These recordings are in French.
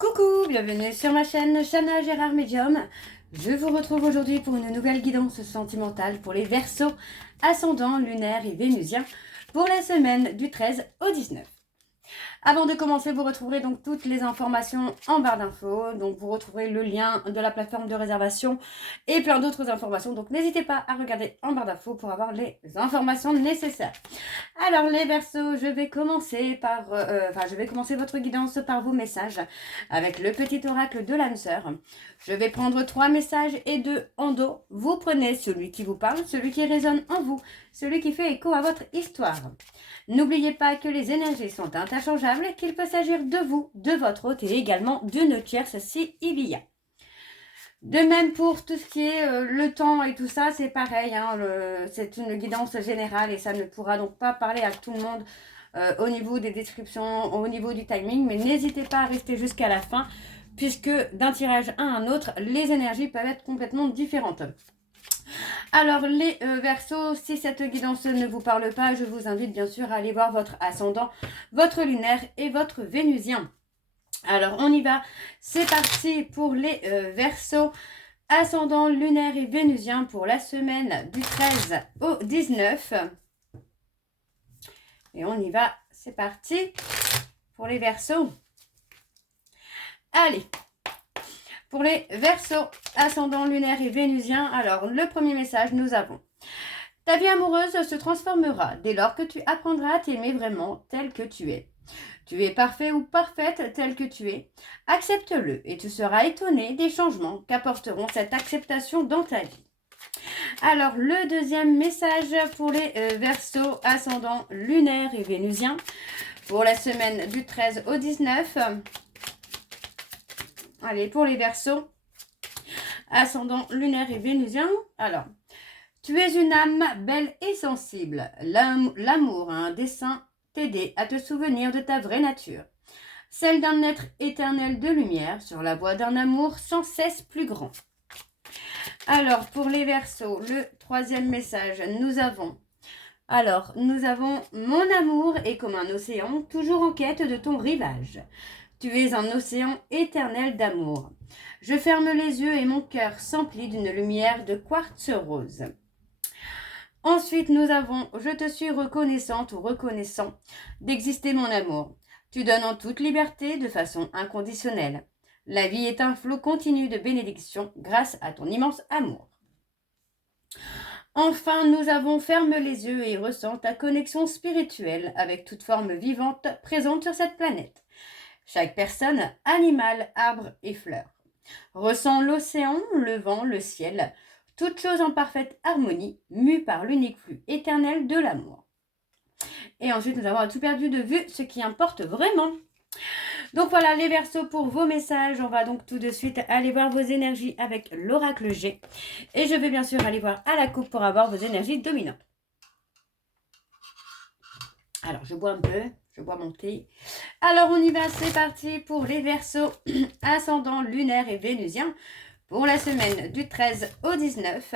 Coucou, bienvenue sur ma chaîne Chana Gérard Medium. Je vous retrouve aujourd'hui pour une nouvelle guidance sentimentale pour les Verseaux, ascendant, lunaire et vénusien pour la semaine du 13 au 19. Avant de commencer, vous retrouverez donc toutes les informations en barre d'infos. Donc vous retrouverez le lien de la plateforme de réservation et plein d'autres informations. Donc n'hésitez pas à regarder en barre d'infos pour avoir les informations nécessaires. Alors les Verseaux, je vais commencer votre guidance par vos messages avec le petit oracle de l'âme sœur. Je vais prendre 3 messages et 2 en dos. Vous prenez celui qui vous parle, celui qui résonne en vous, celui qui fait écho à votre histoire. N'oubliez pas que les énergies sont interchangeables, qu'il peut s'agir de vous, de votre hôte et également d'une tierce si il y a. De même pour tout ce qui est le temps et tout ça, c'est pareil, hein, c'est une guidance générale et ça ne pourra donc pas parler à tout le monde au niveau des descriptions, au niveau du timing, mais n'hésitez pas à rester jusqu'à la fin puisque d'un tirage à un autre, les énergies peuvent être complètement différentes. Alors les Verseaux, si cette guidance ne vous parle pas, je vous invite bien sûr à aller voir votre ascendant, votre lunaire et votre vénusien. Alors on y va, c'est parti pour les Verseaux, ascendant, lunaire et vénusien pour la semaine du 13 au 19. Et on y va, c'est parti pour les Verseaux. Allez, pour les Verseaux, ascendant, lunaire et vénusien, alors le premier message, nous avons: ta vie amoureuse se transformera dès lors que tu apprendras à t'aimer vraiment tel que tu es. Tu es parfait ou parfaite tel que tu es. Accepte-le et tu seras étonné des changements qu'apporteront cette acceptation dans ta vie. Alors, le deuxième message pour les Verseaux, ascendant, lunaire et vénusien pour la semaine du 13 au 19. Allez, pour les Verseaux, ascendant, lunaire et vénusien. Alors, tu es une âme belle et sensible. L'amour a un dessein t'aider à te souvenir de ta vraie nature, celle d'un être éternel de lumière sur la voie d'un amour sans cesse plus grand. Alors, pour les Verseaux, le troisième message, nous avons mon amour est comme un océan, toujours en quête de ton rivage. Tu es un océan éternel d'amour. Je ferme les yeux et mon cœur s'emplit d'une lumière de quartz rose. Ensuite, nous avons « Je te suis reconnaissante ou reconnaissant d'exister mon amour. Tu donnes en toute liberté de façon inconditionnelle. La vie est un flot continu de bénédictions grâce à ton immense amour. » Enfin, nous avons « Ferme les yeux et ressens ta connexion spirituelle avec toute forme vivante présente sur cette planète. Chaque personne, animal, arbre et fleur. Ressens l'océan, le vent, le ciel, toute chose en parfaite harmonie, mue par l'unique flux éternel de l'amour. » Et ensuite, nous avons tout perdu de vue ce qui importe vraiment. Donc voilà les Verseaux pour vos messages. On va donc tout de suite aller voir vos énergies avec l'oracle G. Et je vais bien sûr aller voir à la coupe pour avoir vos énergies dominantes. Alors, je bois un peu, je bois mon thé. Alors, on y va, c'est parti pour les Verseaux, ascendant, lunaire et vénusien pour la semaine du 13 au 19.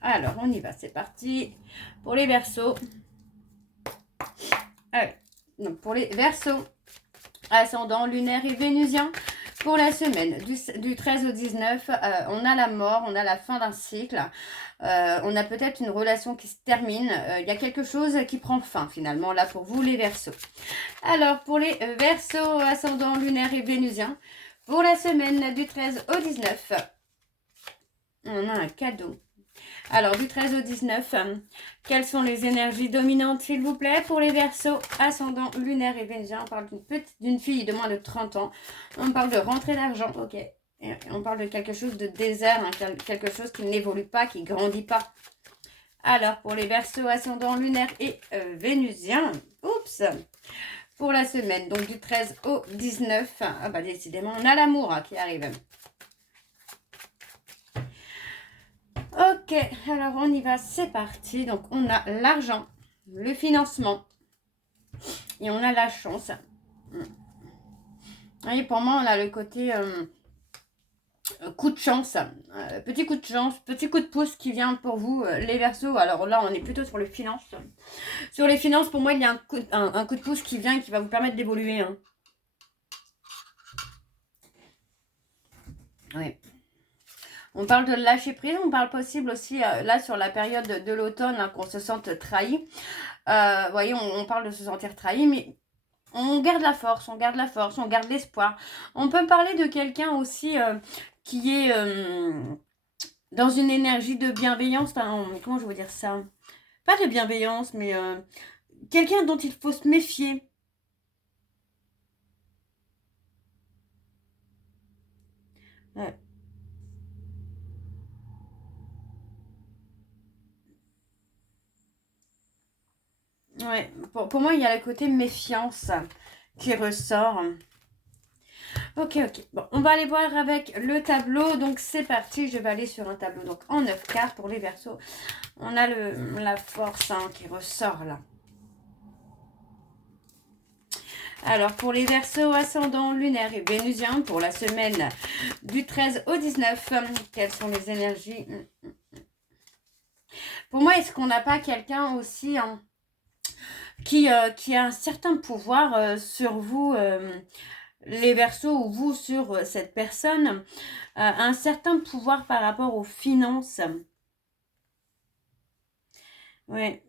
Alors, on y va, c'est parti pour les Verseaux. Allez, donc pour les Verseaux, ascendant, lunaire et vénusien, pour la semaine du 13 au 19, on a la mort, on a la fin d'un cycle, on a peut-être une relation qui se termine, il y a quelque chose qui prend fin finalement là pour vous les Verseaux. Alors pour les Verseaux, ascendant, lunaire et vénusien, pour la semaine du 13 au 19, on a un cadeau. Alors, du 13 au 19, quelles sont les énergies dominantes, s'il vous plaît, pour les Verseaux, ascendant, lunaire et vénusien? On parle d'une fille de moins de 30 ans. On parle de rentrée d'argent, ok. Et on parle de quelque chose de désert, hein, quelque chose qui n'évolue pas, qui ne grandit pas. Alors, pour les Verseaux, ascendant, lunaire et vénusien, oups, pour la semaine, donc du 13 au 19, ah bah décidément, on a l'amour hein, qui arrive. Ok, alors on y va, c'est parti. Donc on a l'argent, le financement et on a la chance. Et pour moi, on a le côté coup de chance, petit coup de chance, petit coup de pouce qui vient pour vous, les Verseaux. Alors là, on est plutôt sur les finances. Sur les finances, pour moi, il y a un coup de pouce qui vient et qui va vous permettre d'évoluer. Hein. Oui. On parle de lâcher prise, on parle possible aussi, là, sur la période de l'automne, hein, qu'on se sente trahi. Vous voyez, on parle de se sentir trahi, mais on garde la force, on garde la force, on garde l'espoir. On peut parler de quelqu'un aussi qui est dans une énergie de bienveillance. Enfin, comment je veux dire ça? Pas de bienveillance, mais quelqu'un dont il faut se méfier. Ouais. Ouais. Pour moi, il y a le côté méfiance qui ressort. Ok, ok. Bon, on va aller voir avec le tableau. Donc, c'est parti. Je vais aller sur un tableau donc en 9 cartes pour les Verseaux. On a la force qui ressort là. Alors, pour les Verseaux ascendant lunaire et vénusien, pour la semaine du 13 au 19, quelles sont les énergies? Pour moi, est-ce qu'on n'a pas quelqu'un aussi qui a un certain pouvoir sur vous, les Verseaux, ou vous sur cette personne, un certain pouvoir par rapport aux finances? Ouais.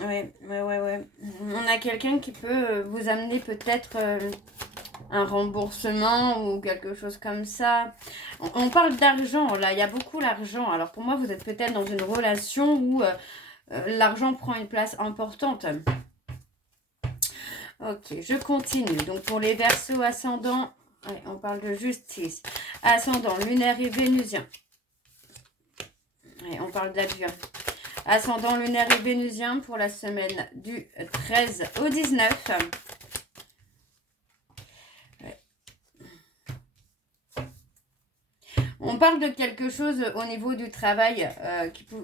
Ouais, ouais, ouais, ouais. On a quelqu'un qui peut vous amener peut-être un remboursement ou quelque chose comme ça. On parle d'argent, là, il y a beaucoup d'argent. Alors pour moi, vous êtes peut-être dans une relation où l'argent prend une place importante. Ok, je continue. Donc pour les Verseaux ascendants, ouais, on parle de justice. Ascendant lunaire et vénusien. Ouais, on parle d'adieu. Ascendant lunaire et vénusien pour la semaine du 13 au 19. Ouais. On parle de quelque chose au niveau du travail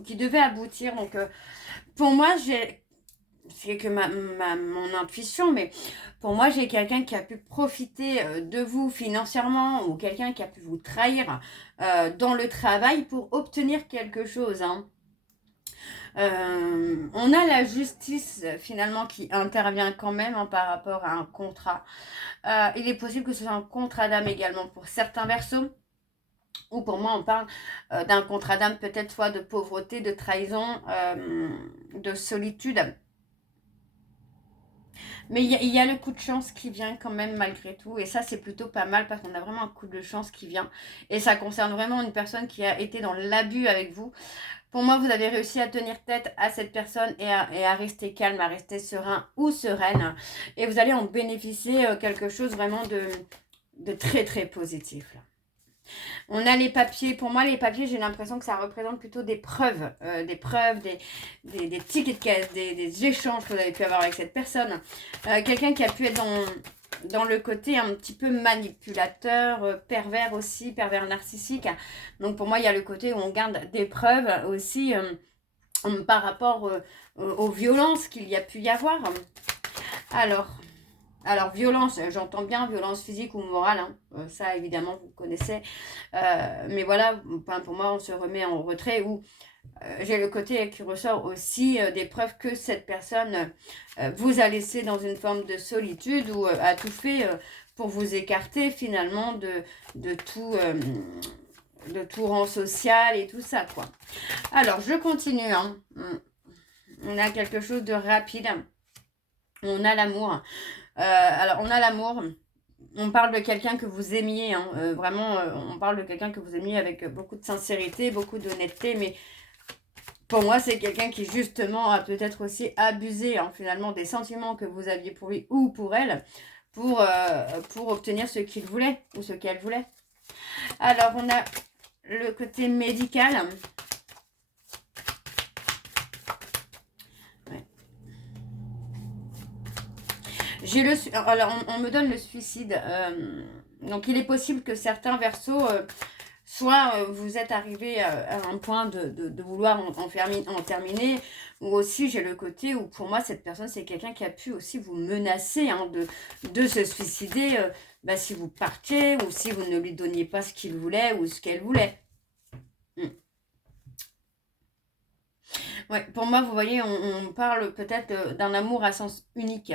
qui devait aboutir. Donc, pour moi, c'est que mon intuition, mais pour moi, j'ai quelqu'un qui a pu profiter de vous financièrement ou quelqu'un qui a pu vous trahir dans le travail pour obtenir quelque chose. Hein. On a la justice finalement qui intervient quand même hein, par rapport à un contrat. Il est possible que ce soit un contrat d'âme également pour certains Verseaux. Ou pour moi, on parle d'un contrat d'âme peut-être soit de pauvreté, de trahison, de solitude. Mais il y a le coup de chance qui vient quand même malgré tout. Et ça, c'est plutôt pas mal parce qu'on a vraiment un coup de chance qui vient. Et ça concerne vraiment une personne qui a été dans l'abus avec vous. Pour moi, vous avez réussi à tenir tête à cette personne et à rester calme, à rester serein ou sereine. Et vous allez en bénéficier quelque chose vraiment de très très positif. Là. On a les papiers. Pour moi, les papiers, j'ai l'impression que ça représente plutôt des preuves. Des tickets de caisse, des échanges que vous avez pu avoir avec cette personne. Quelqu'un qui a pu être dans le côté un petit peu manipulateur, pervers aussi, pervers narcissique. Donc pour moi, il y a le côté où on garde des preuves aussi par rapport aux violences qu'il y a pu y avoir. Alors, violence, j'entends bien violence physique ou morale, hein. Ça évidemment vous connaissez. Mais voilà, pour moi on se remet en retrait où j'ai le côté qui ressort aussi des preuves que cette personne vous a laissé dans une forme de solitude ou a tout fait pour vous écarter finalement de tout rang social et tout ça quoi. Alors je continue, hein. On a quelque chose de rapide. On a l'amour. Alors, on a l'amour. On parle de quelqu'un que vous aimiez. Hein, vraiment, on parle de quelqu'un que vous aimiez avec beaucoup de sincérité, beaucoup d'honnêteté. Mais pour moi, c'est quelqu'un qui, justement, a peut-être aussi abusé, hein, finalement, des sentiments que vous aviez pour lui ou pour elle pour obtenir ce qu'il voulait ou ce qu'elle voulait. Alors, on a le côté médical. Alors, on me donne le suicide. Donc, il est possible que certains Verseaux Soit vous êtes arrivé à un point de vouloir en terminer, ou aussi j'ai le côté où pour moi cette personne c'est quelqu'un qui a pu aussi vous menacer hein, de se suicider si vous partiez ou si vous ne lui donniez pas ce qu'il voulait ou ce qu'elle voulait. Ouais, pour moi, vous voyez, on parle peut-être d'un amour à sens unique.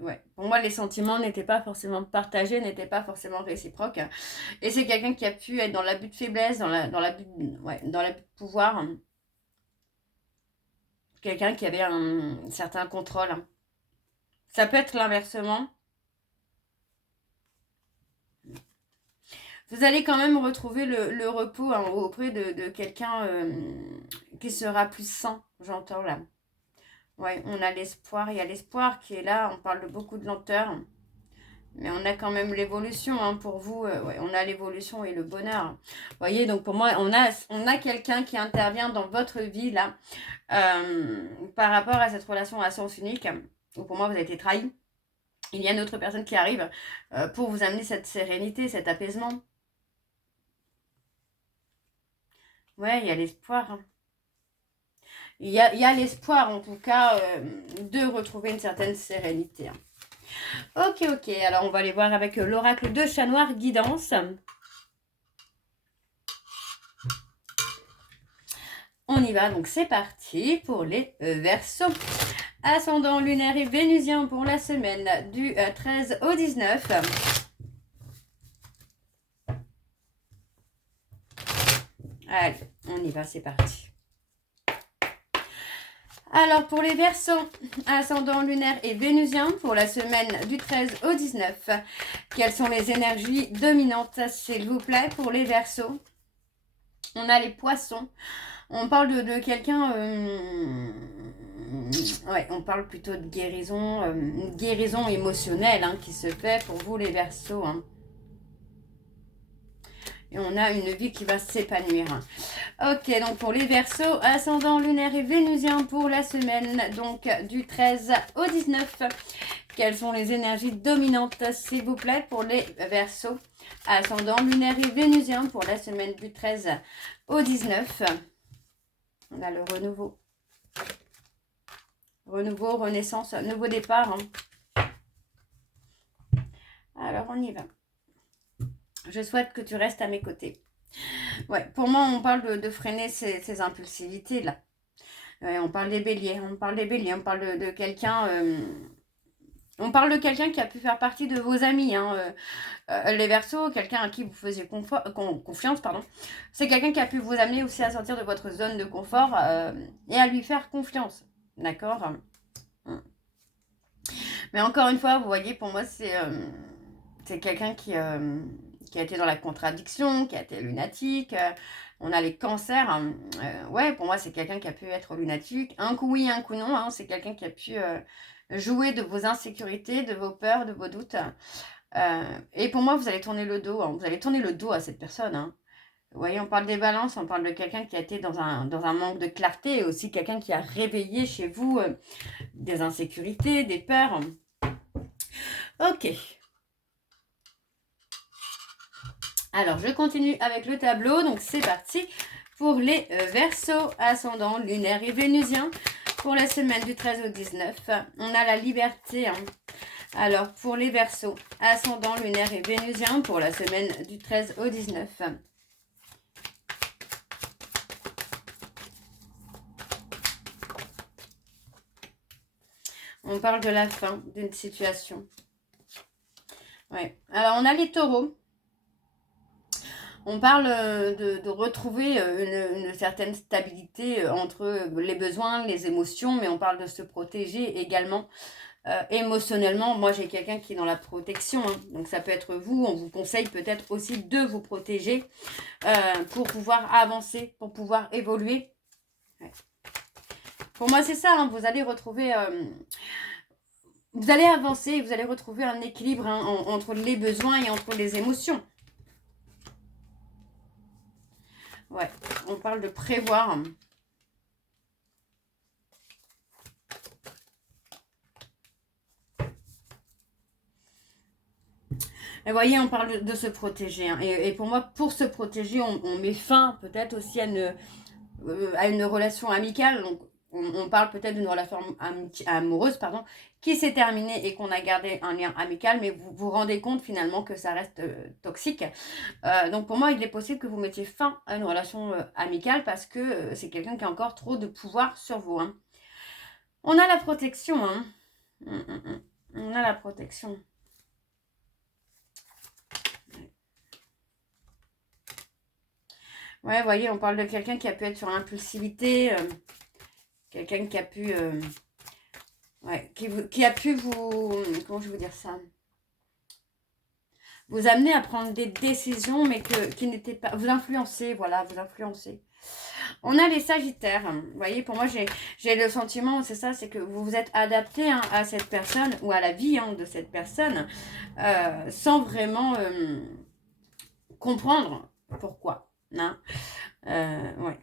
Ouais, pour moi, les sentiments n'étaient pas forcément partagés, n'étaient pas forcément réciproques. Et c'est quelqu'un qui a pu être dans l'abus de faiblesse, dans l'abus de pouvoir. Quelqu'un qui avait un certain contrôle. Ça peut être l'inversement. Vous allez quand même retrouver le repos hein, auprès de quelqu'un qui sera plus sain, j'entends là. Ouais, on a l'espoir, il y a l'espoir qui est là, on parle de beaucoup de lenteur, mais on a quand même l'évolution hein, pour vous, ouais, on a l'évolution et le bonheur. Vous voyez, donc pour moi, on a quelqu'un qui intervient dans votre vie là, par rapport à cette relation à sens unique, où pour moi vous avez été trahi. Il y a une autre personne qui arrive pour vous amener cette sérénité, cet apaisement. Ouais, il y a l'espoir. Hein. Il y a l'espoir, en tout cas, de retrouver une certaine sérénité. Hein. Ok. Alors, on va aller voir avec l'oracle de Chat Noir, guidance. On y va, donc c'est parti pour les Verseaux. Ascendant lunaire et vénusien pour la semaine du 13 au 19. Allez, on y va, c'est parti. Alors, pour les Verseaux, ascendant lunaire et vénusien pour la semaine du 13 au 19, quelles sont les énergies dominantes, s'il vous plaît, pour les Verseaux? On a les Poissons. On parle de quelqu'un... ouais, on parle plutôt de guérison, une guérison émotionnelle hein, qui se fait pour vous, les Verseaux. Hein. Et on a une vie qui va s'épanouir. Ok, donc pour les Verseaux, ascendant lunaire et vénusien pour la semaine donc du 13 au 19. Quelles sont les énergies dominantes, s'il vous plaît, pour les Verseaux, ascendant lunaire et vénusien pour la semaine du 13 au 19. On a le renouveau. Renouveau, renaissance, nouveau départ. Hein. Alors, on y va. Je souhaite que tu restes à mes côtés. Ouais, pour moi, on parle de freiner ces impulsivités là. Ouais, on parle des béliers, on parle de quelqu'un. On parle de quelqu'un qui a pu faire partie de vos amis, hein, les Verseaux, quelqu'un à qui vous faisiez confiance, pardon. C'est quelqu'un qui a pu vous amener aussi à sortir de votre zone de confort et à lui faire confiance, d'accord. Mais encore une fois, vous voyez, pour moi, c'est quelqu'un qui a été dans la contradiction, qui a été lunatique. On a les cancers. Hein. Ouais, pour moi, c'est quelqu'un qui a pu être lunatique. Un coup oui, un coup non. Hein. C'est quelqu'un qui a pu jouer de vos insécurités, de vos peurs, de vos doutes. Et pour moi, vous allez tourner le dos. Hein. Vous allez tourner le dos à cette personne. Hein. Vous voyez, on parle des balances, on parle de quelqu'un qui a été dans un manque de clarté et aussi quelqu'un qui a réveillé chez vous des insécurités, des peurs. Ok. Alors, je continue avec le tableau. Donc, c'est parti pour les Verseaux, ascendant lunaire et vénusien. Pour la semaine du 13 au 19, on a la liberté. Hein. Alors, pour les Verseaux, ascendant lunaire et vénusien, pour la semaine du 13 au 19. On parle de la fin d'une situation. Ouais. Alors, on a les Taureaux. On parle de retrouver une certaine stabilité entre les besoins, les émotions, mais on parle de se protéger également émotionnellement. Moi, j'ai quelqu'un qui est dans la protection, hein, donc ça peut être vous. On vous conseille peut-être aussi de vous protéger pour pouvoir avancer, pour pouvoir évoluer. Ouais. Pour moi, c'est ça, hein, vous allez retrouver... vous allez avancer, vous allez retrouver un équilibre hein, entre les besoins et entre les émotions. Ouais, on parle de prévoir. Et vous voyez, on parle de se protéger. Hein. Et pour moi, pour se protéger, on met fin peut-être aussi à une relation amicale. Donc, on parle peut-être d'une relation amoureuse, pardon, qui s'est terminée et qu'on a gardé un lien amical, mais vous vous rendez compte finalement que ça reste toxique. Donc pour moi, il est possible que vous mettiez fin à une relation amicale parce que c'est quelqu'un qui a encore trop de pouvoir sur vous. Hein. On a la protection. Hein. On a la protection. Ouais, vous voyez, on parle de quelqu'un qui a pu être sur l'impulsivité, quelqu'un qui a pu... ouais, qui a pu vous... Comment je vais vous dire ça? Vous amener à prendre des décisions, mais qui n'étaient pas... Vous influencer, voilà, vous influencer. On a les Sagittaires. Vous voyez, pour moi, j'ai le sentiment, c'est ça, c'est que vous vous êtes adapté hein, à cette personne ou à la vie hein, de cette personne sans vraiment comprendre pourquoi. Hein. Ouais.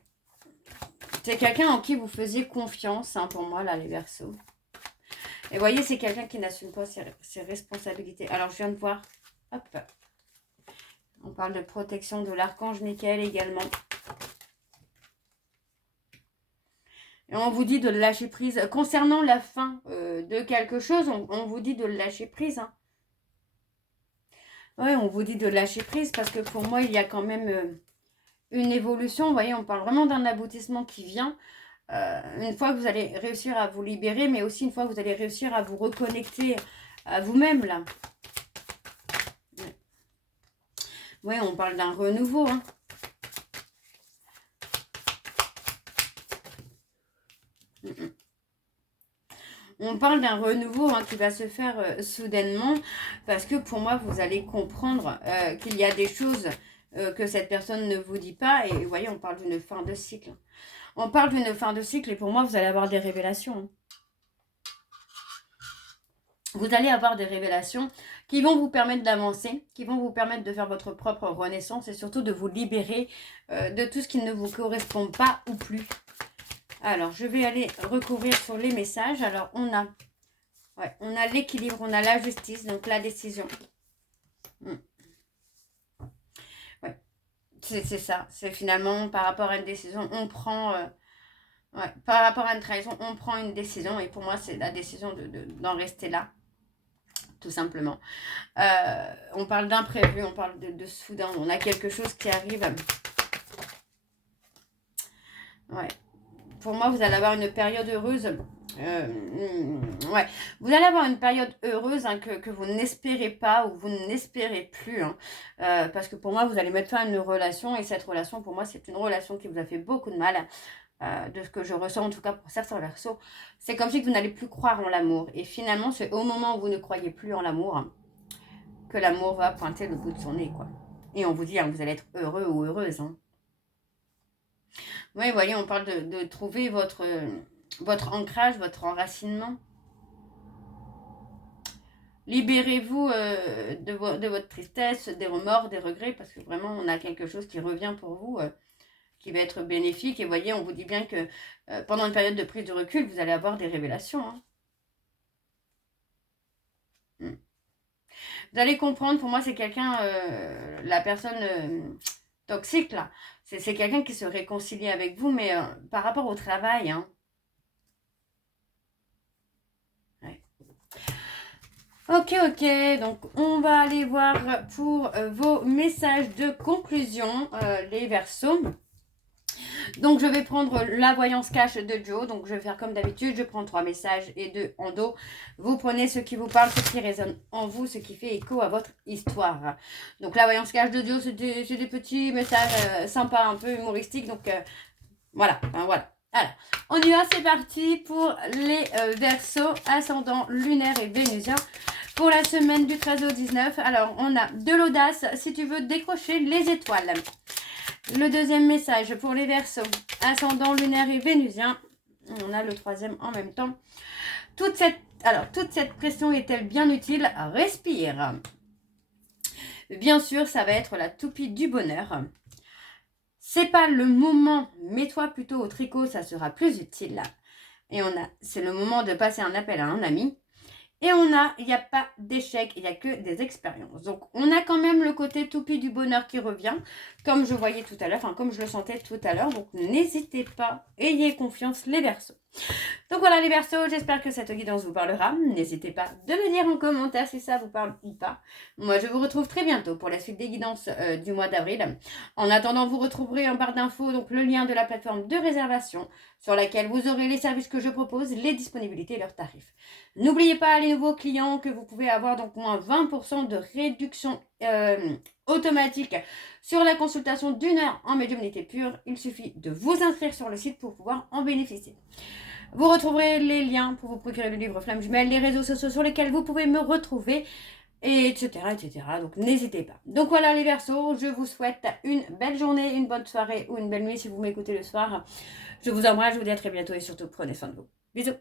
C'est quelqu'un en qui vous faisiez confiance, hein, pour moi, là, les Verseaux. Et vous voyez, c'est quelqu'un qui n'assume pas ses responsabilités. Alors, je viens de voir, hop, on parle de protection de l'archange Michael également. Et on vous dit de lâcher prise. Concernant la fin de quelque chose, on vous dit de lâcher prise. Hein. Oui, on vous dit de lâcher prise parce que pour moi, il y a quand même une évolution. Vous voyez, on parle vraiment d'un aboutissement qui vient. Une fois que vous allez réussir à vous libérer, mais aussi une fois que vous allez réussir à vous reconnecter à vous-même, là. Oui, on parle d'un renouveau, hein. On parle d'un renouveau hein, qui va se faire soudainement parce que pour moi, vous allez comprendre qu'il y a des choses que cette personne ne vous dit pas. Et vous voyez, on parle d'une fin de cycle. On parle d'une fin de cycle et pour moi, vous allez avoir des révélations. Hein. Vous allez avoir des révélations qui vont vous permettre d'avancer, qui vont vous permettre de faire votre propre renaissance et surtout de vous libérer de tout ce qui ne vous correspond pas ou plus. Alors, je vais aller recouvrir sur les messages. Alors, on a l'équilibre, on a la justice, donc la décision. Ouais, c'est ça. C'est finalement par rapport à une décision, on prend... par rapport à une trahison, on prend une décision. Et pour moi, c'est la décision d'en rester là. Tout simplement. On parle d'imprévu, on parle de soudain. On a quelque chose qui arrive. Ouais. Pour moi, vous allez avoir une période heureuse. Ouais. Vous allez avoir une période heureuse hein, que vous n'espérez pas ou vous n'espérez plus. Hein. Parce que pour moi, vous allez mettre fin à une relation. Et cette relation, pour moi, c'est une relation qui vous a fait beaucoup de mal. De ce que je ressens, en tout cas pour certains Verseaux. C'est comme si vous n'allez plus croire en l'amour. Et finalement, c'est au moment où vous ne croyez plus en l'amour hein, que l'amour va pointer le bout de son nez. Quoi. Et on vous dit, hein, vous allez être heureux ou heureuse. Hein. Oui, vous voyez, on parle de trouver votre ancrage, votre enracinement. Libérez-vous de votre tristesse, des remords, des regrets, parce que vraiment, on a quelque chose qui revient pour vous, qui va être bénéfique. Et vous voyez, on vous dit bien que pendant une période de prise de recul, vous allez avoir des révélations. Hein. Vous allez comprendre, pour moi, c'est quelqu'un, la personne toxique, là. C'est quelqu'un qui se réconcilie avec vous, mais par rapport au travail, hein. Ouais. Ok, donc on va aller voir pour vos messages de conclusion, les Verseaux. Donc je vais prendre la voyance cash de Joe, donc je vais faire comme d'habitude, je prends 3 messages et 2 en dos. Vous prenez ce qui vous parle, ce qui résonne en vous, ce qui fait écho à votre histoire. Donc la voyance cash de Joe, c'est des petits messages sympas, un peu humoristiques, donc voilà, voilà. Alors, on y va, c'est parti pour les Verseaux, ascendant lunaire et vénusien. Pour la semaine du 13 au 19, alors on a de l'audace si tu veux décrocher les étoiles. Le deuxième message pour les Verseaux, ascendant lunaire et vénusien. On a le troisième en même temps. Toute cette pression est-elle bien utile? Respire. Bien sûr, ça va être la toupie du bonheur. C'est pas le moment, mets-toi plutôt au tricot, ça sera plus utile. Et c'est le moment de passer un appel à un ami. Et il n'y a pas d'échec, il n'y a que des expériences. Donc, on a quand même le côté toupie du bonheur qui revient, comme je voyais tout à l'heure, enfin, comme je le sentais tout à l'heure. Donc, n'hésitez pas, ayez confiance, les Verseaux. Donc voilà les Verseaux, j'espère que cette guidance vous parlera. N'hésitez pas de me dire en commentaire si ça vous parle ou pas. Moi, je vous retrouve très bientôt pour la suite des guidances du mois d'avril. En attendant, vous retrouverez en barre d'infos donc le lien de la plateforme de réservation sur laquelle vous aurez les services que je propose, les disponibilités et leurs tarifs. N'oubliez pas les nouveaux clients que vous pouvez avoir donc moins 20% de réduction automatique sur la consultation d'1 heure en médiumnité pure. Il suffit de vous inscrire sur le site pour pouvoir en bénéficier. Vous retrouverez les liens pour vous procurer le livre Flamme Jumelle, les réseaux sociaux sur lesquels vous pouvez me retrouver, etc. Donc n'hésitez pas. Donc voilà les Verseaux, je vous souhaite une belle journée, une bonne soirée ou une belle nuit si vous m'écoutez le soir. Je vous embrasse, je vous dis à très bientôt et surtout prenez soin de vous. Bisous.